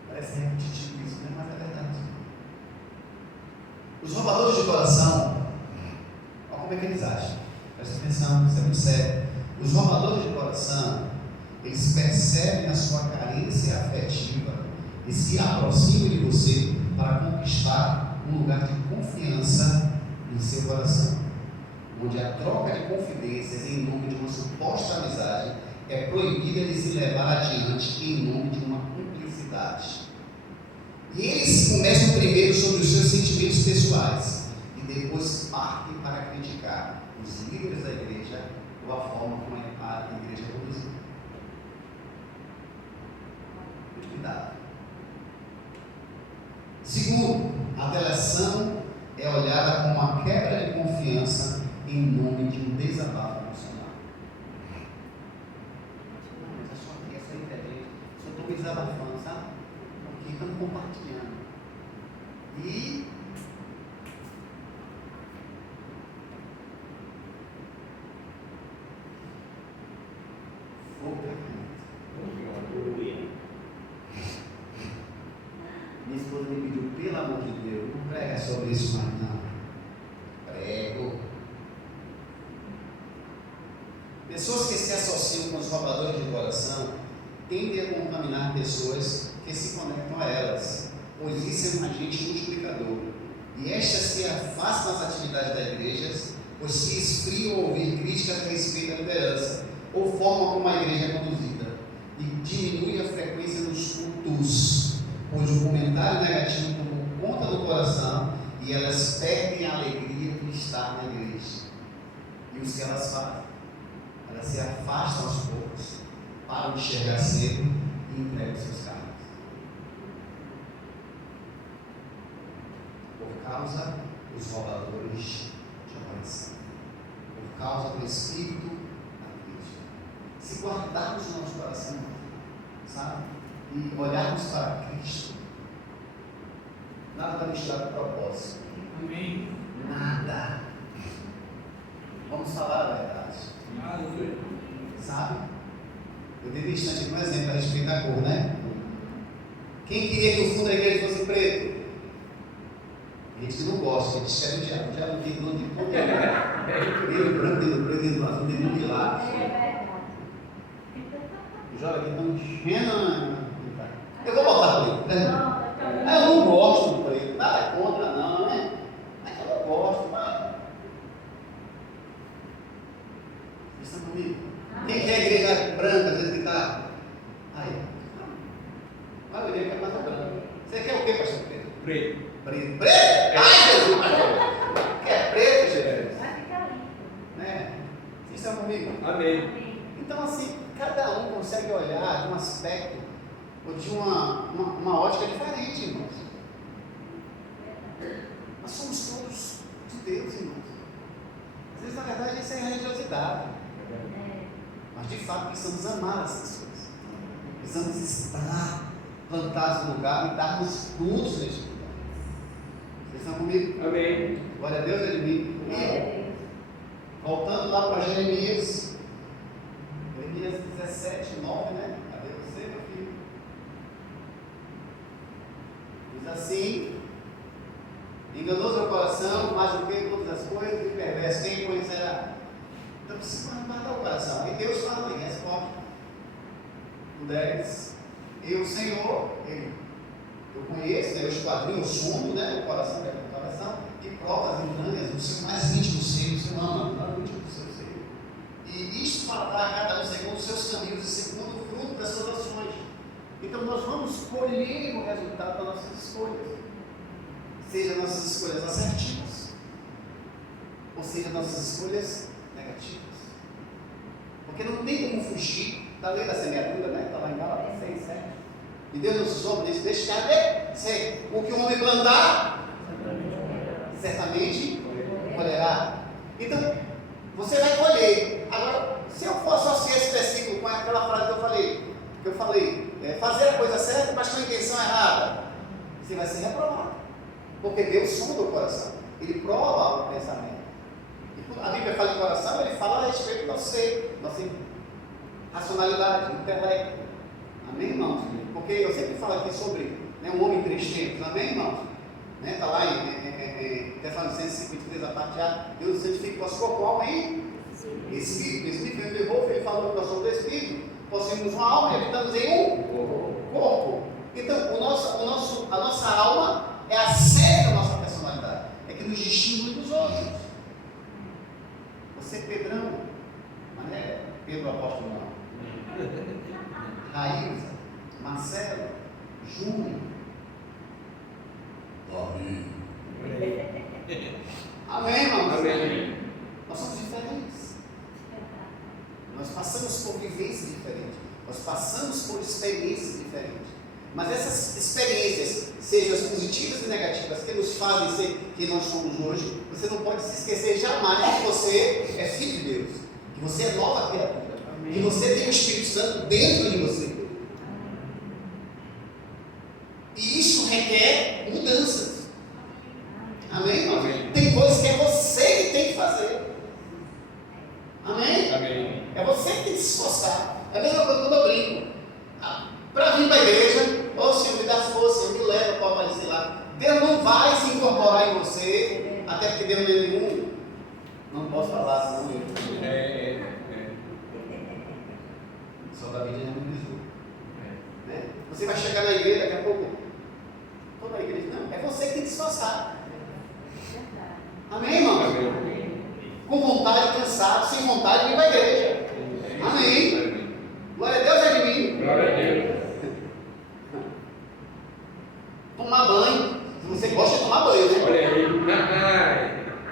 Parece repetitivo isso, né? Mas é verdade. Os roubadores de coração, olha como é que eles acham. Presta atenção, isso é muito sério. Os roubadores de coração, eles percebem a sua carência afetiva e se aproximam de você para conquistar um lugar de confiança em seu coração, onde a troca de confidências em nome de uma suposta amizade é proibida de se levar adiante em nome de uma cumplicidade. E eles começam primeiro sobre os seus sentimentos pessoais e depois partem para criticar os líderes da igreja ou a forma como a igreja é conduzida. Muito cuidado. Segundo, a delação é olhada como uma quebra de confiança em nome de um desabafo emocional. Não, mas é só aqui, é só inteligente. Só estou me desabafando, sabe? Porque estamos compartilhando. E minha esposa me pediu, pelo amor de Deus, não prega sobre isso mais não. Prego. Pessoas que se associam com os roubadores de coração tendem a contaminar pessoas que se conectam a elas, pois isso é um agente multiplicador. E estas se afastam das atividades da igreja, pois se esfriam ao ouvir críticas a respeito da liderança, ou forma como a igreja é conduzida, e diminui a frequência dos cultos, pois o comentário negativo tomou conta do coração e elas perdem a alegria de estar na igreja. E o que elas fazem? Elas se afastam aos poucos, param de enxergar cedo e entregam seus carros. Por causa dos roubadores de coração, por causa do espírito da crítica. Se guardarmos o nosso coração, sabe? E olharmos para Cristo, nada vai nos tirar do propósito. Amém. Nada. Vamos falar a verdade. Sabe? Eu dei um instante aqui um exemplo a respeito da cor, né? Quem queria que o fundo da igreja fosse preto? Gente que não gosta, que diz que é do diabo. O diabo não tem dono de cor nenhuma. Dedo branco, dedo preto, dedo azul, dedo de lápis. Joga aqui, estão enchendo. Eu vou botar preto. Eu não gosto do preto. Nada contra, não, né? Mas eu não gosto, mas. Vocês estão comigo? Quem quer a igreja branca, do jeito que está? Aí. A maioria quer mais a branca. Você quer o quê, pastor Pedro? Preto. Preto. Preto? Ai, Jesus! Quer preto, Jesus? Vai ficar lindo. Né? Vocês estão comigo? Amém. Então, assim, cada um consegue olhar de um aspecto ou de uma ótica diferente, irmãos. Nós somos todos de Deus, irmãos. Às vezes, na verdade, isso é religiosidade. Mas, de fato, precisamos amar as pessoas. Precisamos estar plantados no lugar e darmos frutos neste lugar. Vocês estão comigo? Amém. Glória a Deus, ele me. Voltando lá para Jeremias. Jeremias 17, 9, né? Cadê você, meu filho? Diz assim: enganoso é o coração, mais do que todas as coisas, e perverso, quem conhecerá? Então você vai guardar o coração. E Deus fala em resposta. O 10. Eu, Senhor, eu conheço, eu esquadrinho o sono, né? O coração é o coração, e prova as entranhas, o seu mais íntimo ser, o seu âmago, o íntimo do seu ser. E isto para dar a cada um segundo os seus caminhos e segundo o fruto das suas ações. Então nós vamos colher o resultado das nossas escolhas. Seja nossas escolhas assertivas, ou seja nossas escolhas negativas. Porque não tem como fugir da lei da semeadura, né? Está lá em Gálatas 6, 7. E Deus nos soube, deixa o que o homem plantar, certamente colherá. Então, você vai colher. Agora, se eu for associar esse versículo com aquela frase que eu falei, fazer a coisa certa, mas com a intenção errada, você vai ser reprovado. Porque Deus sonda o coração. Ele prova o pensamento. E quando a Bíblia fala em coração, ele fala a respeito do ser, nossa racionalidade, intelecto. Amém, irmãos? Porque eu sempre falo aqui sobre um homem em três tempos. Amém, irmãos? Está lá em Tessalonicenses 5:23, a parte A. Deus santifica o vosso corpo, alma e espírito. Espírito ele levou, ele falou que nós somos do espírito. Possuímos uma alma e habitamos em um corpo. Então, a nossa alma é a sede da nossa personalidade. É que nos distingue dos outros. Você, Pedrão, mas não é Pedro apóstolo, não. Raíza, Marcelo, Júnior. Amém, irmãos? Amém. Nós somos diferentes. Nós passamos por vivências diferentes. Nós passamos por experiências diferentes. Mas essas experiências, sejam as positivas e negativas, que nos fazem ser quem nós somos hoje, você não pode se esquecer jamais que você é filho de Deus, que você é nova criatura, que você tem o Espírito Santo dentro de você. E isso requer mudanças. Amém? Amém. Tem coisas que é você que tem que fazer. Amém? Amém. É você que tem que se esforçar. É a mesma coisa quando eu brinco. Para vir para a igreja, Senhor, me dá força, me leva para aparecer lá. Deus não vai se incorporar em você, até porque Deus não é nenhum. Não posso falar, senão eu. Só da vida não me visou. Né? Você vai chegar na igreja daqui a pouco. Toda a igreja, não. É você que tem que se esforçar. Amém, irmão? Amém. Com vontade, cansado, sem vontade, vem para a igreja. Amém. Glória a Deus, é de mim. Glória a Deus. Tomar banho. Se você gosta de tomar banho, né? Olha aí.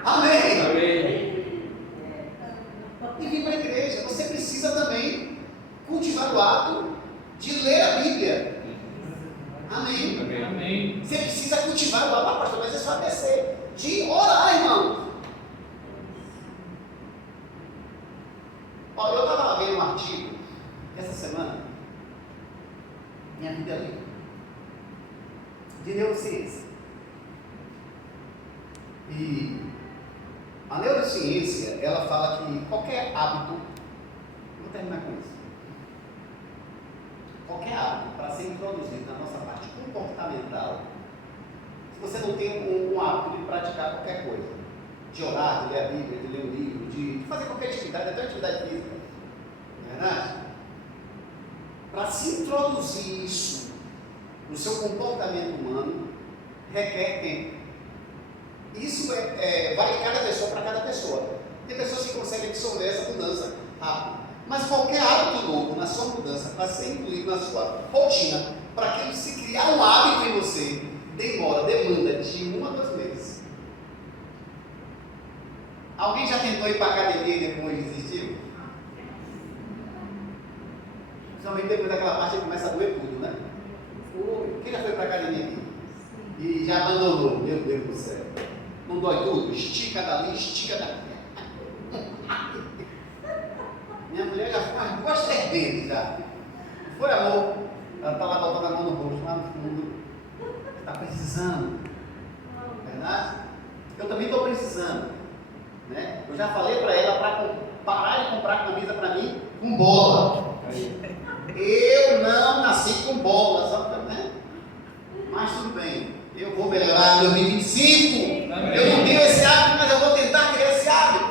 Amém. Amém. E vir para a igreja. Você precisa também cultivar o ato de ler a Bíblia. Amém. Amém. Você precisa cultivar o ato, pastor, mas isso vai descer. De orar, irmão. Olha, eu estava vendo um artigo essa semana. Minha vida é livre. De neurociência. E a neurociência, ela fala que qualquer hábito, vou terminar com isso, qualquer hábito para ser introduzido na nossa parte comportamental, se você não tem um hábito de praticar qualquer coisa, de orar, de ler a Bíblia, de ler um livro, de fazer qualquer atividade, até atividade física, não é verdade? Para se introduzir isso no seu comportamento humano, requer tempo. Isso vale cada pessoa para cada pessoa. Tem pessoas que conseguem absorver essa mudança rápido. Mas qualquer hábito novo na sua mudança, para ser incluído na sua rotina, para que se criar um hábito em você, demanda de 1 a 2 meses. Alguém já tentou ir para a academia e depois desistiu? Principalmente depois daquela parte que começa a doer tudo, né? Quem já foi para a academia aqui? E já abandonou? Meu Deus do céu. Não dói tudo? Estica dali, estica daqui. Minha mulher já foi quase 3 vezes já. Foi, amor? Ela está lá botando a mão no rosto, lá no fundo. Está precisando. Verdade? Eu também estou precisando. Né? Eu já falei para ela para parar de comprar camisa para mim com bola. Eu não nasci com bola, sabe? Né? Mas tudo bem. Eu vou melhorar em 2025. Amém. Eu não tenho esse hábito, mas eu vou tentar criar esse hábito.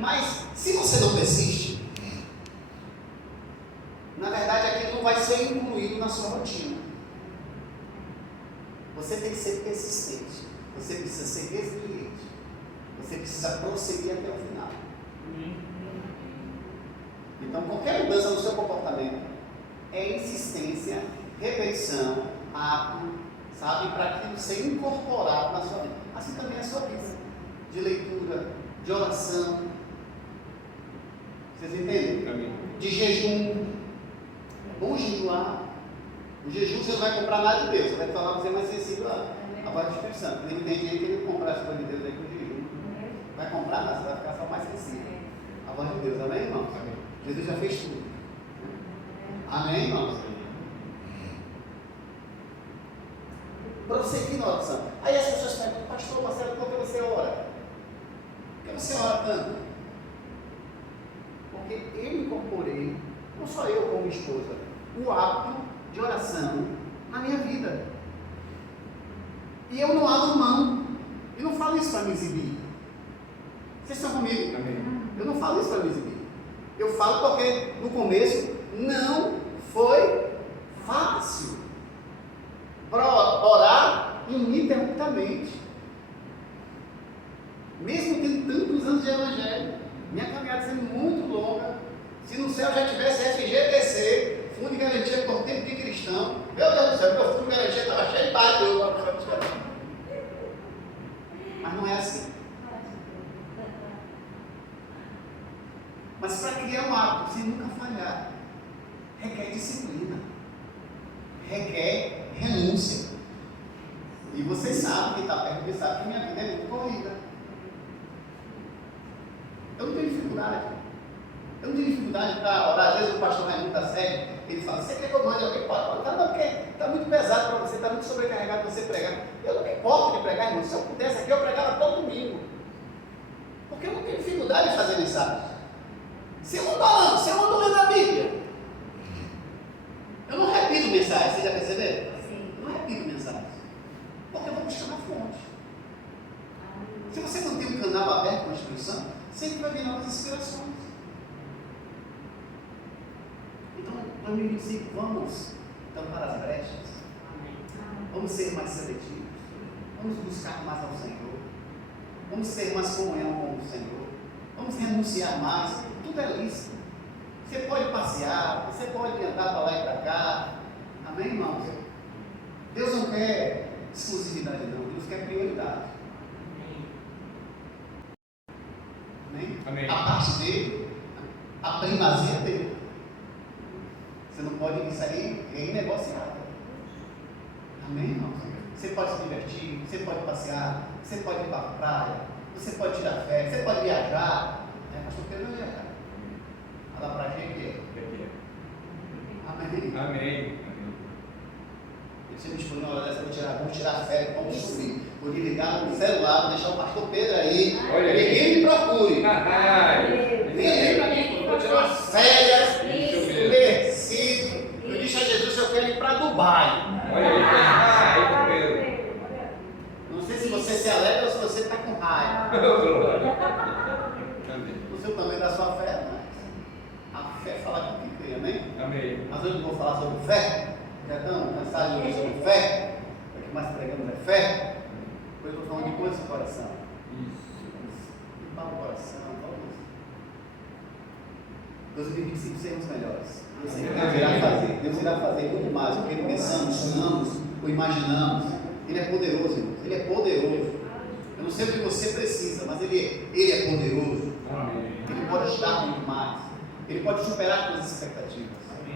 Mas se você não persiste, na verdade aquilo não vai ser incluído na sua rotina. Você tem que ser persistente. Você precisa ser resiliente. Você precisa prosseguir até o final. Então, qualquer mudança no seu comportamento é insistência, repetição, hábito, sabe? Para aquilo ser incorporado na sua vida. Assim também é a sua vida de leitura, de oração. Vocês entendem? Amém. De jejum. É bom jejuar. O jejum você não vai comprar nada de Deus, você vai falar você é mais sensível à voz do Espírito Santo. Nem tem gente que não comprar as coisas de Deus aí com o jejum. Vai comprar nada, você vai ficar só mais sensível à voz de Deus. Amém, irmãos? Amém. Jesus já fez tudo. Amém, irmãos? Prosseguir na oração. Aí as pessoas perguntam, pastor Marcelo, por que você ora? Por que você ora tanto? Porque eu incorporei, não só eu como esposa, o hábito de oração na minha vida. E eu não abro mão. E não falo isso para me exibir. Vocês estão comigo? Amém. Eu não falo isso para me exibir. Eu falo porque no começo não foi fácil para orar ininterruptamente. Mesmo tendo tantos anos de evangelho, minha caminhada sendo muito longa. Se no céu já tivesse FGTC, Fundo de Garantia por Tempo de Cristão, meu Deus do céu, meu Fundo de Garantia estava cheio de barulho. Mas não é assim. Mas para criar um hábito, sem nunca falhar, requer disciplina, requer renúncia. E vocês sabem, quem está perto de mim sabe que minha vida é muito corrida. Eu não tenho dificuldade. Eu não tenho dificuldade para orar. Às vezes o pastor Raimundo está sério, ele fala, você quer que eu mande alguém? Pode mandar, não, porque está muito pesado para você, está muito sobrecarregado para você pregar. Eu não me importo de pregar, irmão. Se eu pudesse aqui, eu pregava todo domingo. Porque eu não tenho dificuldade de fazer mensagem. Se eu não falando, se eu não lendo a Bíblia, eu não repito mensagem, vocês já perceberam? Sim. Eu não repito mensagem. Porque eu vou buscar na fonte. Se você não tem um canal aberto com a instrução, sempre vai vir novas inspirações. Então, 2025, vamos tampar as brechas. Vamos ser mais seletivos. Vamos buscar mais ao Senhor. Vamos ter mais comunhão com o Senhor. Vamos renunciar mais. Tudo é lícito. Você pode passear, você pode andar para lá e para cá. Amém, irmãos? Deus não quer exclusividade, não. Deus quer prioridade. Amém? Amém. A parte dele, a primazia dele. Você não pode, isso aí é inegociável. Amém, irmãos? Você pode se divertir, você pode passear, você pode ir para a praia, você pode tirar férias, você pode viajar. Pastor Pedro vai viajar. Fala para a gente. Amém. Amém. Você me expõe na hora dessa, vamos tirar férias, vamos subir. Vou ligar no celular, vou deixar o pastor Pedro aí. Olha aí. Ninguém me procure. Ninguém para mim, vou tirar umas férias, Isso merecido. Eu disse a Jesus que eu quero ir para Dubai. Olha aí. Não sei se você se alegra ou se você está com raiva. Amém. Não sei o tamanho da sua fé, mas a fé fala com quem crê, amém? Amém. Mas hoje eu vou falar sobre fé. Já estão cansados de ouvir sobre fé? O que mais pregamos é fé. Depois eu estou falando de coisas do coração. Limpar o coração, vamos. 2025 sermos melhores. Deus irá fazer. Deus irá fazer muito mais do que pensamos, sonhamos ou imaginamos. Ele é poderoso, irmãos. Ele é poderoso. Eu não sei o que você precisa, mas Ele é poderoso. Amém. Ele pode te dar muito mais. Ele pode superar suas expectativas.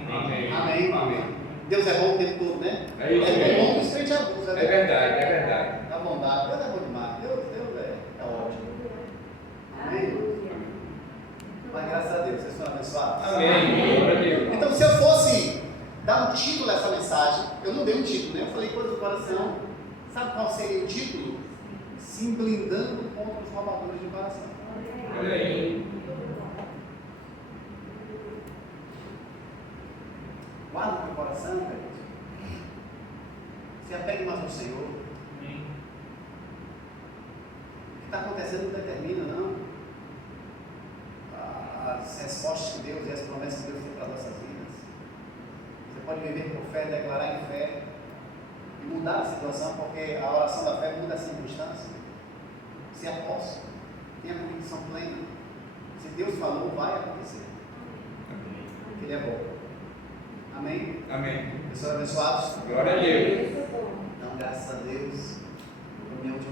Amém. Amém. Amém. Deus é bom o tempo todo, né? É isso bom mesmo. que os crentes abusam, né? É verdade. Da bondade. Deus é bom demais. Deus é ótimo. Amém? Mas graças a Deus, vocês foram abençoados. Amém. Glória a Deus. Então, se eu fosse dar um título a essa mensagem, eu não dei um título, né? Eu falei coisa do coração. Sabe qual seria o título? Se blindando contra os roubadores de coração. Olha aí. Guarda o teu coração, querido. Se apegue mais ao Senhor. O que está acontecendo não determina, não. As respostas que Deus e as promessas que Deus tem para as nossas vidas. Você pode viver por fé, declarar em fé e mudar a situação, porque a oração da fé muda a circunstância. Se aposta, tenha convicção plena. Se Deus falou, vai acontecer. Porque Ele é bom. Amém? Amém. Pessoas abençoados? Glória a Deus. Então, graças a Deus, comunhão de